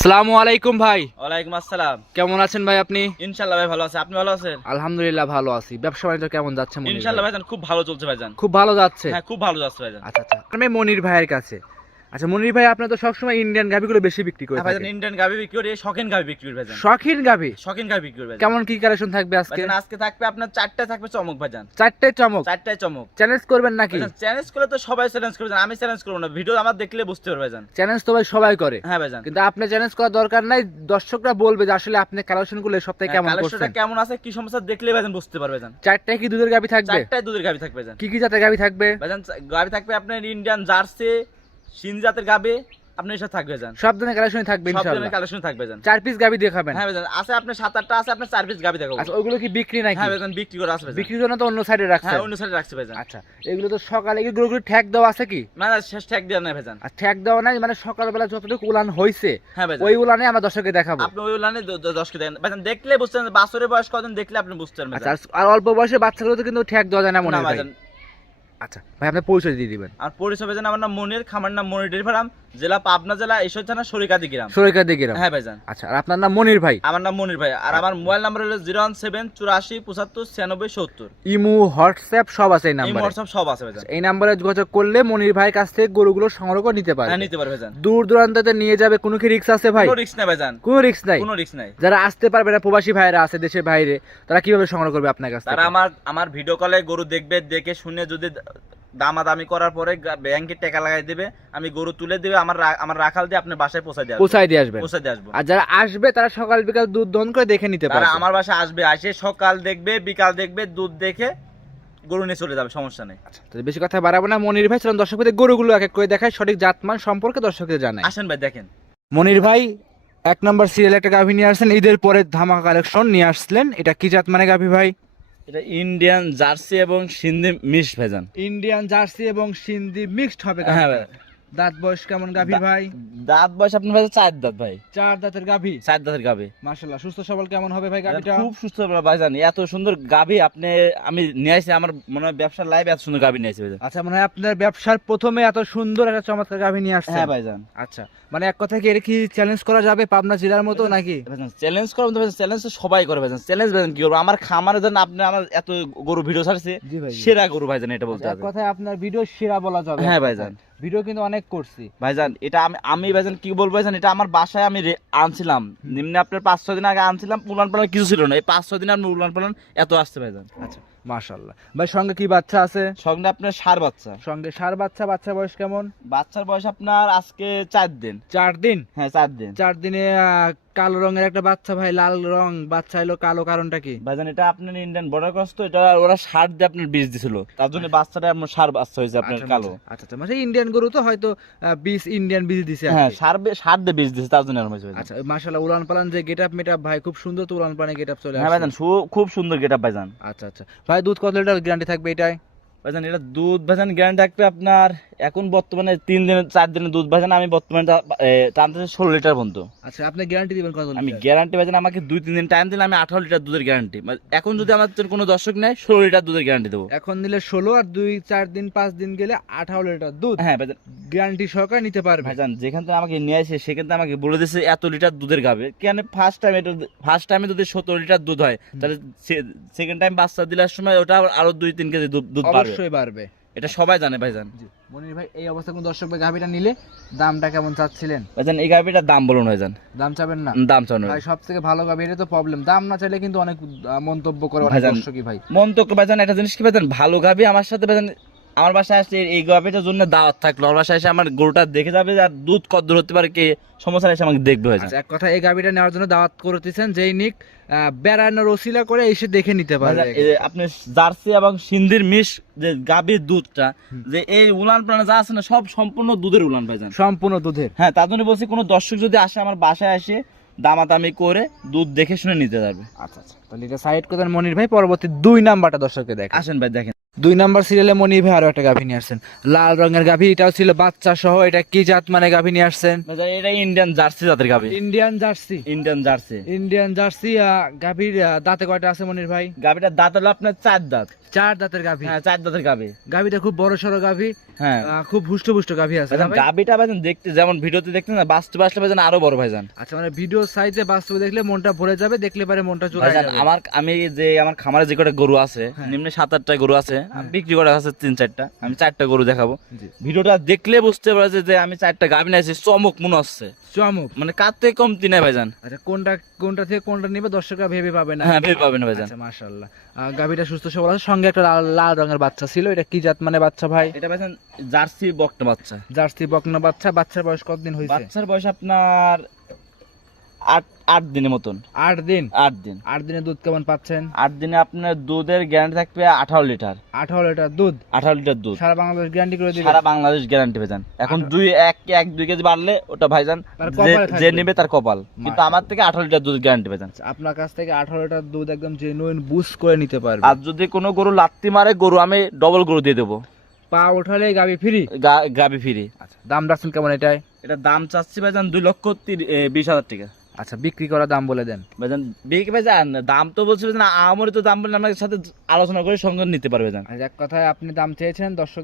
আসসালামু আলাইকুম ভাই। ওয়ালাইকুম আসসালাম। কেমন আছেন ভাই আপনি? ইনশাআল্লাহ ভাই ভালো আছি। আপনি ভালো আছেন? আলহামদুলিল্লাহ ভালো আছি। ব্যবসা বাণিজ্য কেমন যাচ্ছে মনির ভাই? ইনশাআল্লাহ ভাইজান খুব ভালো চলছে ভাইজান। খুব ভালো যাচ্ছে। হ্যাঁ খুব ভালো যাচ্ছে ভাইজান। আচ্ছা আচ্ছা, আমি মনির ভাইয়ের কাছে। আচ্ছা মনির ভাই, আপনি তো সবসময় ইন্ডিয়ান গাভিগুলো বেশি বিক্রি করে হ্যাঁ ভাইজান, থাকেন। ইন্ডিয়ান গাবি বিক্রি করি, শখিন গাবি বিক্রি করি ভাইজান। শখিন গাভি? শখিন গাবি বিক্রি করি ভাইজান। কেমন কি কালেকশন থাকবে আজকে? ভাইজান আজকে থাকবে আপনার চারটায় থাকবে চমক ভাইজান। চারটে চমক? চারটায় চমক। চ্যালেঞ্জ করবেন নাকি? ভাইজান চ্যালেঞ্জ করলে তো সবাই চ্যালেঞ্জ করবে, আমি চ্যালেঞ্জ করব না, ভিডিও আমার দেখলে বুঝতে পারবে ভাইজান। চ্যালেঞ্জ তো ভাই সবাই করে। হ্যাঁ ভাইজান, কিন্তু আপনি চ্যালেঞ্জ করার দরকার নাই, দর্শকরা বলবে যে আসলে আপনি কালেকশনগুলো এই সপ্তাহে কেমন কালেকশনটা করছেন। কেমন আছে কি সমস্যা দেখলে ভাইজান বুঝতে পারবে ভাইজান। চারটায় কি দুধের গাভি থাকবে? চারটায় দুধের গাবি থাকবে ভাইজান। কি কি জাতের গাভি থাকবে? ভাইজান গাবি থাকবে আপনার ইন্ডিয়ান জার্সি, সিন জাতের গাবি আপনার এসব থাকবে ভাইজান। সব ধরনের কালেকশন থাকবে সব ইনশাআল্লাহ। ধরনের কালেকশন থাকবে ভাইজান। 4 পিস গাভি দেখাবেন? হ্যাঁ ভাইজান আছে আপনার 7-8টা আছে, আপনার 4 পিস গাবি দেখাবো। আচ্ছা ওগুলো কি বিক্রি নাকি? হ্যাঁ ভাইজান বিক্রি করে আছে ভাইজান। বিক্রির জন্য তো অন্য সাইডে রাখছেন? হ্যাঁ অন্য সাইডে রাখছি ভাইজান। আচ্ছা এগুলো তো সকালে এগুলো ট্যাগ দেওয়া আছে কি? মানে শেষ ট্যাগ দেওয়া নাই ভাইজান। আর ট্যাগ দেওয়া নাই মানে সকালবেলা যতটুকু উলান হইছে হ্যাঁ ভাইজান ওই উলানে আমরা দর্শককে দেখাবো। আপনি ওই লাইনে 10 কে দেন ভাইজান, দেখলে বুঝতে পারবেন বাছরের বয়স কতদিন দেখলে আপনি বুঝতে পারবেন আচ্ছা ভাইজান। আর অল্প বয়সের বাচ্চাগুলো তো কিন্তু ট্যাগ দেওয়া যায় না মনে না হয় ভাই। ভাইজান। আচ্ছা ভাই আপনার পরিচয় দিয়ে দিবেন। আর পরিচয় ভাইজান, আমার নাম মনির, খামার নাম মনির ডেইরি ফার্ম, জেলা পাবনা জেলা, ঈশ্বর থানা, সরিকাদি গ্রাম। সরকার দিয়ে গেলাম। হ্যাঁ ভাইজান। আচ্ছা আর আপনার নাম মনির ভাই? আমার নাম মনির ভাই, আর আমার মোবাইল নাম্বার হলো 01784759670। ইমো হোয়াটসঅ্যাপ সব আছে এই এই নাম্বারে? হোয়াটসঅ্যাপ সব আছে ভাইজান। এই নাম্বারে যোগাযোগ করলে মনির ভাইয়ের কাছ থেকে গরুগুলো সংগ্রহ করে নিতে পারবে। হ্যাঁ নিতে পারবে ভাইজান। দূর দূরান্তে নিয়ে যাবে, কোনো কি রিস্ক আছে ভাই? কোনো রিস্ক নাই ভাইজান, কোনো রিস্ক নাই? কোনো রিস্ক নাই। যারা আসতে পারবে না, প্রবাসী ভাইরা আছে দেশের বাইরে, তারা কিভাবে সংগ্রহ করবে আপনার কাছ থেকে? তারা আমার ভিডিও কলে গরু দেখবে, দেখে শুনে যদি দামাদামি করার পরে ব্যাংকে টাকা লাগাই দেবে, আমি গরু তুলে দেবে, আমার রাখাল দিয়ে আপনার বাসায় পৌঁছে দিয়ে আসবে। পৌঁছে দিয়ে আসবো। আর যারা আসবে তারা সকাল বিকাল দুধ দহন করে দেখে নিতে তারা পারবে। আমার বাসায় আসবে, আসে সকাল দেখবে বিকাল দেখবে, দুধ দেখে গরু নিয়ে চলে যাবে, সমস্যা নেই। আচ্ছা তো বেশি কথা বাড়াবো না, মনির ভাই চলুন দর্শকদের গরুগুলো এক এক করে দেখায়, সঠিক জাতমান সম্পর্কে দর্শকদের জানায়। আসেন ভাই দেখেন। মনির ভাই 1 নম্বর সিরিয়াল একটা গাভী নিয়ে আসছেন, ঈদের পরে ধামাকা কালেকশন নিয়ে আসলেন। এটা কি জাত মানে গাভী ভাই? এটা ইন্ডিয়ান জার্সি এবং সিন্ধি মিক্স ভাইজান। ইন্ডিয়ান জার্সি এবং সিন্ধি মিক্সড হবে। হ্যাঁ ভাই। দাঁত বয়স কেমন গাভী ভাই? দাঁত বয়স আপনার ভাই 4 দাঁত ভাই। 4 দাঁতের গাভী? 4 দাঁতের গাবি। মাশাআল্লাহ। সুস্থ সবল কেমন হবে ভাই গাভীটা? খুব সুস্থ ভাইজান, এত সুন্দর গাবি আমি নিয়ে আসছি, আমার মনে হয় ব্যবসার লাইভ এত সুন্দর গাবি নিয়ে আসছি ভাইজান। আচ্ছা মনে হয় আপনার ব্যবসার প্রথমে এত সুন্দর একটা চমৎকার গাভী নিয়ে আসছেন। হ্যাঁ ভাইজান। আচ্ছা মানে এক কথা কি এটা কি চ্যালেঞ্জ করা যাবে পাবনা জেলার মতো নাকি? চ্যালেঞ্জ করবেন তো ভাইজান, চ্যালেঞ্জ তো সবাই করে ভাইজান। চ্যালেঞ্জ ভাইজান কি করবো, আমার খামারে যেন আপনি আমার এত গরু ভিডিও ছাড়ছে, জি ভাই। সেরা গরু ভাইজান এটা বলতে এক হবে। কথায় আপনার ভিডিও সেরা বলা যাবে। হ্যাঁ ভাইজান। ভিডিও কিন্তু অনেক করছি ভাইজান। এটা আমি ভাইজান কি বলবো ভাইজান, এটা আমার বাসায় আমি আনছিলাম নিম্নে আপনার 5-6 দিন আগে আনছিলাম, উলান পালান কিছু ছিল না, এই 5-6 দিন আপনি উলান পালান এত আসছে ভাইজান। আচ্ছা মাশাআল্লাহ। ভাই সঙ্গে কি বাচ্চা আছে? সঙ্গে আপনার ষাঁড় বাচ্চা। সঙ্গে ষাঁড় বাচ্চা। বাচ্চা বয়স কেমন? বাচ্চার বয়স আপনার আজকে 4 দিন। 4 দিন? হ্যাঁ 4 দিন। 4 দিনে কালো রঙের একটা বাচ্চা ভাই, লাল রং বাচ্চা এলো কালো, কারণটা কি? ভাইজান এটা আপনার ইন্ডিয়ান বর্ডার ক্রস, তো এটা ওরা ষাঁড় দিয়ে আপনার বীজ দিছিল, তার জন্য বাচ্চাটা আপনার ষাঁড় বাচ্চা হয়েছে আপনার কালো। আচ্ছা আচ্ছা মানে ইন্ডিয়ান গরু তো হয়তো বীজ ইন্ডিয়ান বীজ দিছে। হ্যাঁ ষাঁড় দিয়ে বীজ দিছে, তার জন্য এরকম হয়েছে ভাইজান। আচ্ছা মাশাআল্লাহ। উলান পালান যে গেটআপ মেটআপ ভাই খুব সুন্দর, তো উলান পালানে গেটআপ চলে আসে। হ্যাঁ ভাইজান খুব সুন্দর গেটআপ ভাইজান। আচ্ছা আচ্ছা ভাই দুধ কত লিটার গ্যারান্টি থাকবে এটাই? ভাইজান এটা দুধ ভাইজান গ্যারান্টি থাকবে আপনার এখন বর্তমানে 3 দিনের 4 দিনের দুধ ভাইজান, আমি বর্তমানে টানতেছি 16 লিটার পর্যন্ত। আচ্ছা আপনি গ্যারান্টি দিবেন কত আমি লিটার? গ্যারান্টি ভাইজান, আমাকে 2-3 দিন টাইম দিলে আমি 18 লিটার দুধের গ্যারান্টি, এখন যদি আমার কোনো দর্শক নেয় 16 লিটার দুধের গ্যারান্টি দেবো। এখন নিলে 16 আর 2-4 দিন 5 দিন গেলে 18 লিটার দুধ। হ্যাঁ ভাইজান গ্যারান্টি সহকারে নিতে পারবে। ভাইজান যেখান থেকে আমাকে নিয়ে আসে সেখান থেকে আমাকে বলে দিয়েছে এত লিটার দুধের গাবে, কেন ফার্স্ট টাইমে যদি 17 লিটার দুধ হয়, তাহলে সেকেন্ড টাইম বাচ্চা দেওয়ার সময় ওটা আরো 2-3 কেজি দুধ অবশ্যই বাড়বে। এটা সবাই জানে ভাইজান। মনির ভাই এই অবস্থা কোন দর্শক ভাই গাভিটা নিলে দামটা কেমন চাচ্ছিলেন? ভাইজান এই গাভিটার দাম বলুন ভাইজান। দাম চাবেন না? দাম চান ভাই সবথেকে ভালো গাভি, এটা তো প্রবলেম, দাম না চাইলে কিন্তু অনেক মন্তব্য করে অনেক ভাইজান, দর্শকই ভাই। মন্তব্য ভাইজান একটা জিনিস কি ভাইজান, ভালো গাভি আমার সাথে ভাইজান আমার বাসায় আসছে, এই গাভিটার জন্য দাওয়াত থাকলো, আমার বাসায় এসে আমার গরুটা দেখে যাবে আর দুধ কত হতে পারে কি সমস্যা এসে আমাকে দেখবে ভাইজান। আচ্ছা এক কথা এই গাভিটা নেওয়ার জন্য দাওয়াত করতেছেন, যেই নিক বেড়ানোর ওসিলা করে এসে দেখে নিতে পারবে। আপনি জার্সি এবং সিন্ধির মিশ যে গাভীর দুধটা, যে এই উলান প্রাণে যা আছে না সব সম্পূর্ণ দুধের উলান ভাইজান, সম্পূর্ণ দুধের। হ্যাঁ তার জন্য বলছি কোনো দর্শক যদি আসে আমার বাসায় আসে দামাদামি করে দুধ দেখে শুনে নিতে যাবে। আচ্ছা আচ্ছা তাহলে এটা সাইড করে দেন মনির ভাই, পরবর্তী 2 নাম্বারটা দর্শককে দেখেন। আসেন ভাই দেখেন। 2 নাম্বার সিরিয়ালে মনির ভাই আরো একটা গাভী নিয়ে আসছেন, লাল রঙের গাভী, এটাও ছিল বাচ্চা সহ। এটা কি জাত মানে গাভী নিয়ে আসছেন? ভাইজান এটা ইন্ডিয়ান জার্সি জাতের গাভি। Indian jersey. Indian jersey. Indian jersey. গাভীর দাঁতে কয়টা আছে মনির ভাই? গাভিটার দাঁত হলো আপনার 4 দাঁত। 4 দাঁতের গাভী। হ্যাঁ 4 দাঁতের গাভি। গাভীটা খুব বড় সড়ো গাভী, হ্যাঁ খুব হুষ্টপুষ্ট গাভী আছে না ভাই? গাভিটা ভাইজান দেখতে যেমন ভিডিওতে দেখতে না, বাস্তবে আসলে ভাইজান আরো বড় ভাইজান। আচ্ছা, মানে ভিডিও সাইজে বাস্তবে দেখলে মনটা ভরে যাবে, দেখলে পারে মনটা চলে ভাইজান যাবে। আমার খামারে যে কটা গরু আছে, হ্যাঁ। নিম্নে 7-8টা গরু আছে, হ্যাঁ। বিক্রি করা আছে 3-4টা, আমি 4টা গরু দেখাবো। জি। ভিডিওটা দেখলে বুঝতে পারা যায় যে আমি 4টা গাভি নিয়েছি, চমক মনে হচ্ছে, চমক। মানে কার থেকে কমতি নাই ভাইজান। আচ্ছা, কোনটা থেকে কোনটা নিবে দর্শকরা ভেবে পাবে না? হ্যাঁ ভেবে পাবেন ভাইজান। আচ্ছা, মাশাআল্লাহ। গাভীটা সুস্থ সবল আছে, সঙ্গে একটা লাল রঙের বাচ্চা ছিল। এটা কি জাত মানে বাচ্চা ভাই? এটা ভাইজান জার্সি বকনা বাচ্চা। জার্সি বকনা বাচ্চা। বাচ্চার বয়স কতদিন হয়েছে? বাচ্চার বয়স আপনার 8 দিনের মতন। 8 দিন। 8 দিন। 8 দিনে দুধ কেমন পাচ্ছেন? 8 দিনে আপনার দুধের গ্যারান্টি থাকবে 18 লিটার। 18 লিটার দুধ। 18 লিটার দুধ সারা বাংলাদেশ গ্যারান্টি করে দিবে? সারা বাংলাদেশ গ্যারান্টি ভাইজান। এখন 2 কেজি বাড়লে ওটা ভাইজান তার কপালে যে থাকবে। নেবে তার কপাল, কিন্তু আমার থেকে 18 লিটার দুধ গ্যারান্টি ভাইজান। আচ্ছা, আপনার কাছ থেকে 18 লিটার দুধ একদম জেনুইন বুস্ট করে নিতে পারবে। আর যদি কোনো গরু লাত্তি মারে, গরু আমি ডবল গরু দিয়ে দেবো, পা উঠালে গাভী ফ্রি। গাবি ফ্রি। আচ্ছা, দাম রাখছেন কেমন এটাই? এটা দাম চাচ্ছি ভাইজান 2,20,000 টাকা। আচ্ছা, বিক্রি করার দাম বলে দেন। ভাইজান বিক্রি ভাইজান দাম তো বলছি ভাইজান, আমারই তো দাম বললে আপনার সাথে আলোচনা করে সঙ্গে নিতে পারবে ভাইজান। আর এক কথায় আপনি দাম চেয়েছেন, দর্শক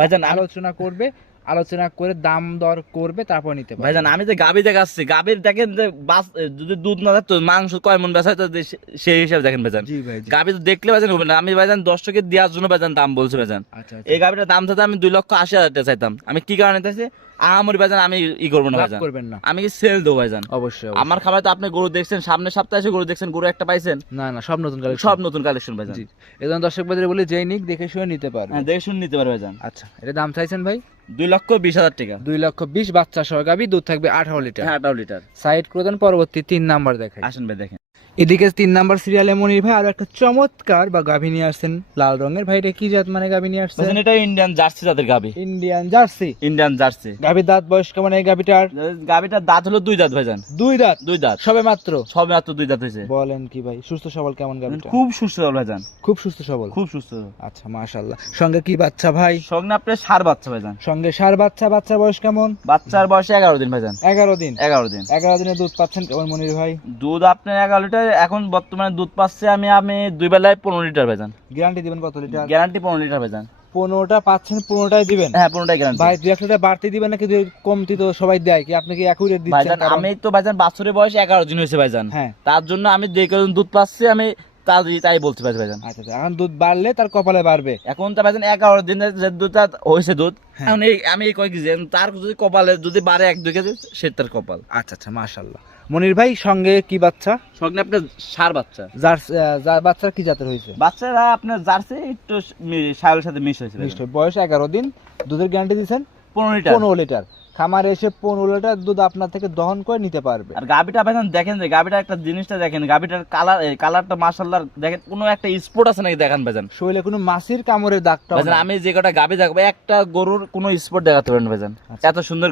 ভাইজান, আলোচনা করবে, আলোচনা করে দাম দর করবে, তারপর নিতে পারবে। ভাইজান আমি যে গাবি দেখাচ্ছি, গাবির দেখেন যে যদি দুধ না থাকতো মাংস কয় মন বেচা হতো সেই হিসাবে দেখেন ভাইজান। জি ভাই, জি। গাবি তো দেখলে ভাইজান হবে না, আমি ভাইজান দর্শকের দেওয়ার জন্য ভাইজান দাম বলছি ভাইজান। আচ্ছা, এই গাবিটার দাম চাইতে আমি 2,80,000 টাকা চাইতাম। আমি কি কারণে চাইছি, আমার ভাইজান আমি করবো না লাভ ভাইজান, করবেন না। আমি সেল দেবো ভাইজান। অবশ্যই। আমার খামারে তো আপনি গরু দেখছেন, সামনের সপ্তাহে এসে গরু দেখছেন, গরু একটা পাইছেন? না, সব নতুন কালেকশন। সব নতুন কালেকশন ভাইজান। জি, এজন্য দর্শক বাজারে বলি যেই নিক দেখে শুনে নিতে পারবে। হ্যাঁ দেখে শুনে নিতে পারবে ভাইজান। আচ্ছা, এটা দাম চাইছেন ভাই? 2,20,000 টাকা। 2,20,000 বাচ্চা সহ গাভী, দুধ থাকবে 18 লিটার। হ্যাঁ 18 লিটার। সাইড করে দেন, পরবর্তী 3 নাম্বার দেখাই। আসেন ভাই দেখেন। এদিকে 3 নাম্বার সিরিয়ালে মনির ভাই আরো একটা চমৎকার বা গাভী নিয়ে আসছেন, লাল রঙের। ভাই এটা কি জাত মানে গাভী নিয়ে আসছেন? ভাইজান এটা ইন্ডিয়ান জার্সি জাতের গাবি। Indian jersey. ইন্ডিয়ান জার্সি গাভীর দাঁত বয়স কেমন এই গাভীটার? গাবিটার দাঁত হলো 2 দাঁত ভাইজান। 2 দাঁত। 2 দাঁত সবে মাত্র? সবে মাত্র 2 দাঁত হয়েছে। বলেন কি ভাই, সুস্থ সবল কেমন গাভীটা? খুব সুস্থ ভাইজান। খুব সুস্থ সবল। খুব সুস্থ। আচ্ছা, মাশাআল্লাহ। সঙ্গে কি বাচ্চা ভাই? সঙ্গে আপনার ষাঁড় বাচ্চা ভাইজান। সঙ্গে ষাঁড় বাচ্চা। বাচ্চার বয়স কেমন? বাচ্চার বয়স 11 দিন ভাইজান। 11 দিন। 11 দিন। 11 দিনে দুধ পাচ্ছেন কেমন মনির ভাই? দুধ আপনার 11 লিটার এখন বর্তমানে দুধ পাচ্ছে। আমি 2 বেলায় 15 লিটার ভাইজান। গ্যারান্টি দিবেন কত লিটার? গ্যারান্টি 15 লিটার ভাইজান। 15টা পাচ্ছেন, 15টাই দিবেন? হ্যাঁ 15টাই গ্যারান্টি ভাই 2-1 লিটার বাড়তি দিবেন নাকি কমতি? তো সবাই দেয় কি, আপনি কি অ্যাকুরেট দিচ্ছেন? ভাইজান আমি তো ভাইজান বাছুরের বয়স 11 দিন হয়েছে ভাইজান। হ্যাঁ। তার জন্য আমি যে কজন দুধ পাচ্ছি আমি তাই বলতে পারি ভাইজান। আচ্ছা, এখন দুধ বাড়লে তার কপালে বাড়বে। এখন তো ভাইজান 11 দিনের যে দুধটা হয়েছে দুধ, হ্যাঁ। এখন আমি এই কয় কেজি, তার যদি কপালে যদি বাড়ে 1-2 কেজি সে তার কপাল। আচ্ছা, মাশাআল্লাহ। মনির ভাই সঙ্গে কি বাচ্চা? সঙ্গে আপনার ষাঁড় বাচ্চা। বাচ্চা কি জাতের হয়েছে? বাচ্চারা আপনার জার্সি একটু সারের সাথে মিশ হয়েছে। নিশ্চয়। বয়স 11 দিন। দুধের গ্যারান্টি দিচ্ছেন 15 লিটার। 15 লিটার। খামারে এসে 15 লিটার দুধ আপনার থেকে দহন করে নিতে পারবে। আর গাবিটা ভাইজান দেখেন যে গাবিটা একটা জিনিসটা দেখেন, গাবিটার কালারটা মাশাআল্লাহ দেখেন, কোনো একটা স্পট আছে নাকি দেখান ভাইজান। শরীরে কোনো মাছির কামড়ের দাগটা ভাইজান আমি যে কটা গাবি দেখবো একটা গরুর কোনো স্পট দেখাতে পারেন ভাইজান। আচ্ছা। এত সুন্দর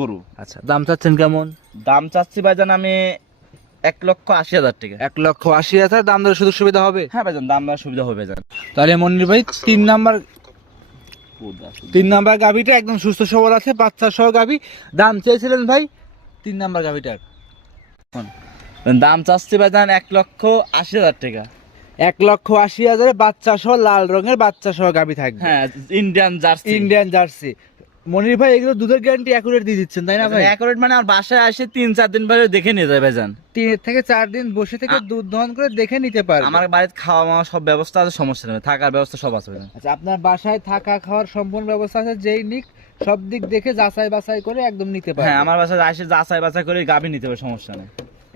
গরু। আচ্ছা, দাম চাচ্ছেন কেমন? দাম চাচ্ছি ভাইজান আমি 1,80,000 টাকা। 1,80,000 দাম দরে সুযোগ সুবিধা হবে? হ্যাঁ ভাইজান দাম দেওয়ার সুবিধা হবে ভাইজান। তাহলে মনির ভাই 3 নাম্বার গাভিটা একদম সুস্থ সবল আছে, বাচ্চা সহ গাভি। দাম চেয়েছিলেন ভাই 3 নাম্বার গাভিটার? দাম চাচ্ছি ভাইজান 1,80,000 টাকা। 1,80,000 বাচ্চা সহ লাল রঙের বাচ্চা সহ গাভি থাকবে। হ্যাঁ Indian jersey. Indian jersey. Monir ভাই এগুলো দুধের গ্যারান্টি অ্যাকুরেট দিয়ে দিচ্ছেন তাই না ভাই? অ্যাকুরেট মানে আর বাসায় আসে 3-4 দিন পরে দেখে নিয়ে যায় ভাইজান। 3 থেকে 4 দিন বসে থেকে দুধ দহন করে দেখে নিতে পারবে। আমার বাড়িতে খাওয়া মাওয়া সব ব্যবস্থা আছে, সমস্যা নেই, থাকার ব্যবস্থা সব আছে ভাইজান। আচ্ছা, আপনার বাসায় থাকা খাওয়ার সম্পূর্ণ ব্যবস্থা আছে, যেই নিক সব দিক দেখে যাচাই বাছাই করে একদম নিতে পারবে। হ্যাঁ আমার বাসায় আসে যাচাই বাছাই করে গাভী নিতে হবে, সমস্যা নেই।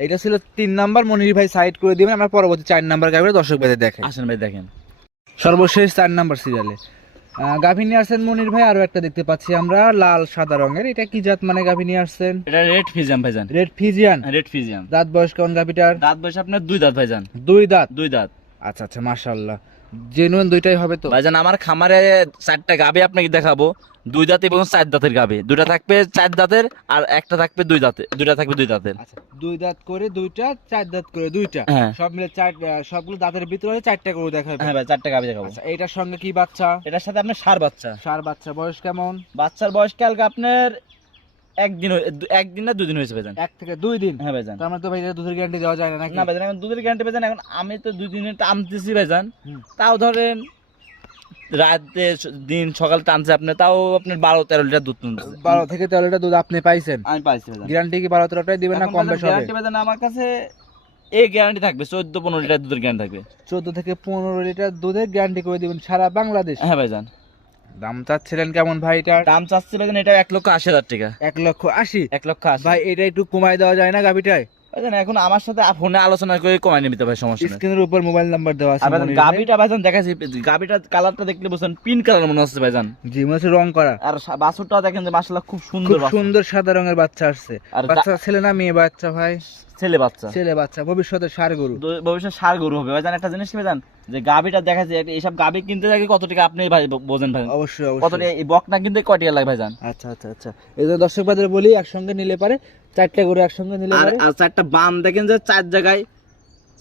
এটা ছিল 3 নাম্বার। মনির ভাই সাইড করে দিবেন, আমরা পরবর্তী 4 নাম্বার গাভিটা দর্শক ভাইদের দেখেন। আসেন ভাই দেখেন। সর্বশেষ 4 নাম্বার সিরিয়ালে গাভী নিয়ে আসছেন মনির ভাই আরো একটা দেখতে পাচ্ছি আমরা, লাল সাদা রঙের। এটা কি জাত মানে গাভী নিয়ে আসছেন? এটা রেড ফিজিয়াম ভাইজান। Red Friesian. রেড ফিজিয়াম। দাঁত বয়স কেমন গাভীটার? দাঁত বয়স আপনার 2 দাঁত ভাইজান। 2 দাঁত। 2 দাঁত। আচ্ছা, মাশাআল্লাহ। জেনুইন দুইটাই হবে তো? ভাইজান আমার খামারে 4টা গাভী আপনাকে দেখাবো, 2 দাঁত এবং 4 দাঁতের গাভী। 2টা থাকবে 4 দাঁতের আর একটা থাকবে 2 দাঁতের, 2টা থাকবে 2 দাঁতের। আচ্ছা, 2 দাঁত করে 2টা, 4 দাঁত করে 2টা, হ্যাঁ। সব মিলে 4, সবগুলো দাঁতের ভিতরে 4টা করে দেখাবে। হ্যাঁ ভাই 4টা গাভী দেখাবো। আচ্ছা, এইটার সঙ্গে কি বাচ্চা? এটার সাথে আপনার ষাঁড় বাচ্চা। ষাঁড় বাচ্চা, বয়স কেমন? বাচ্চার বয়স কালকে আপনার একদিন না 2 দিন হয়েছে ভাইজান। 1 থেকে 2 দিন। হ্যাঁ ভাইজান। তার মানে তো ভাই এটা দুধের গ্যারান্টি দেওয়া যায় না নাকি? না ভাইজান এখন দুধের গ্যারান্টি ভাইজান, এখন আমি তো 2 দিনের টানতেছি ভাইজান। হুম। তাও ধরেন রাতে দিন সকাল টানছে আপনি, তাও আপনার 12-13 লিটার দুধ তুলতেছে। 12 থেকে 13 লিটার দুধ আপনি পাইছেন? আমি পাইছি ভাইজান। গ্যারান্টি কি 12-13টাই দিবেন না এখন কম ভাইজান বেশি হবে? গ্যারান্টি ভাইজান আমার কাছে এই গ্যারান্টি থাকবে 14-15 লিটার দুধের গ্যারান্টি থাকবে। 14 থেকে 15 লিটার দুধের গ্যারান্টি করে দিবেন সারা বাংলাদেশ? হ্যাঁ ভাইজান। দাম চাচ্ছিলেন কেমন ভাই এটার? দাম চাচ্ছি ভাইজান এটা 1,80,000 টাকা। 1,80,000? 1,80,000 ভাই এটা একটু কমায় দেওয়া যায় না গাবিটায়? ভাইজান এখন আমার সাথে ফোনে আলোচনা করে কমাই নিতে ভাই, সমস্যা নেই। স্ক্রিনের উপর মোবাইল নাম্বার দেওয়া আছে। আর ভাইজান গাবিটা ভাইজান দেখাচ্ছি, গাবিটার কালারটা দেখলে বুঝছেন পিঙ্ক কালার মনে হচ্ছে ভাইজান। জি, মনে হচ্ছে রং করা। আর বাছুরটাও দেখেন যে মাশাআল্লাহ খুব সুন্দর খুব বাছুর। সুন্দর সাদা রঙের বাচ্চা আসছে। আর বাচ্চা ছেলে না মেয়ে বাচ্চা ভাই? ছেলে বাচ্চা। ছেলে বাচ্চা, ভবিষ্যতে ষাঁড় গরু। ভবিষ্যৎ ষাঁড় গরু হবে ভাইজান। একটা জিনিস কি ভাইজান, যে গাবিটা দেখা যায় এইসব গাবি কিনতে থাকে কত টাকা আপনি ভাই বোঝেন ভাই? অবশ্যই কত অবশ্যই। টাকা এই বকনা কিনতে কয় টাকা লাগে ভাইজান? আচ্ছা আচ্ছা আচ্ছা, এই যে দর্শক বাজারে বলি একসঙ্গে নিলে পারে 4টা গরু একসঙ্গে নিলে আর পারে। আর 4টা বান দেখেন যে 4 জায়গায়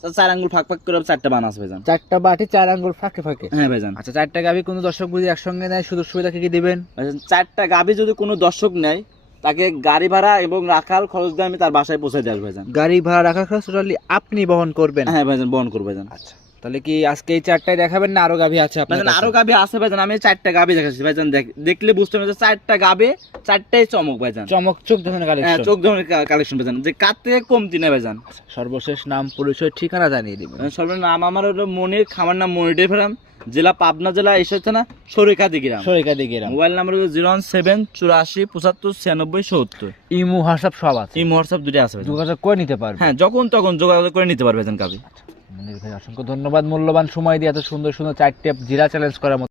4 আঙ্গুল ফাঁক ফাঁক করে 4টা বান আছে ভাইজান। 4টা বাটি 4 আঙ্গুল ফাঁকে ফাঁকে। হ্যাঁ ভাইজান। আচ্ছা, 4টা গাবি কোনো দর্শক বুঝি একসঙ্গে নেয়, সুযোগ সুবিধা কি কি দিবেন? ভাইজান 4টা গাবি যদি কোনো দর্শক নেয় তাকে গাড়ি ভাড়া এবং রাখাল খরচ দিয়ে আমি তার বাসায় পৌঁছে দেব ভাইজান। গাড়ি ভাড়া রাখার খরচ টোটালি আপনি বহন করবেন? হ্যাঁ ভাইজান বহন করব ভাইজান। আচ্ছা, তাহলে কি আজকে এই 4টাই দেখাবেন না আরো গাবি আছে আপনার ভাইজান কাছে? আরো গাবি আছে ভাইজান, আমি 4টা গাবি দেখাচ্ছি ভাইজান। দেখলে বুঝতে পারবেন যে 4টা গাবি 4টাই চমক ভাইজান। চমক চোখ ধরনের হ্যাঁ কালেকশন। চোখ ধরনের কালেকশন ভাইজান, যে কাতে কমতি না ভাইজান। সর্বশেষ নাম পরিচয় ঠিকানা জানিয়ে দিবেন। সর্বনাম আমার হলো মনির, খামার নাম মনির ডেয়ারি ফার্ম, জেলা পাবনা, জেলা এসে হচ্ছে না সরিকাদি গ্রাম। সরিকাদি গ্রাম। মোবাইল নাম্বার হলো 01784759670। ইমো হোয়াটসঅ্যাপ সব আছে? এই হোয়াটসঅ্যাপ দুটো আছে ভাইজান। যোগাযোগ করে নিতে পারবেন? হ্যাঁ যখন তখন যোগাযোগ করে নিতে পারবে ভাইজান গাবি। মনির ভাই অসংখ্য ধন্যবাদ মূল্যবান সময় দিয়ে এত সুন্দর সুন্দর 4টে জিরা চ্যালেঞ্জ করার মতো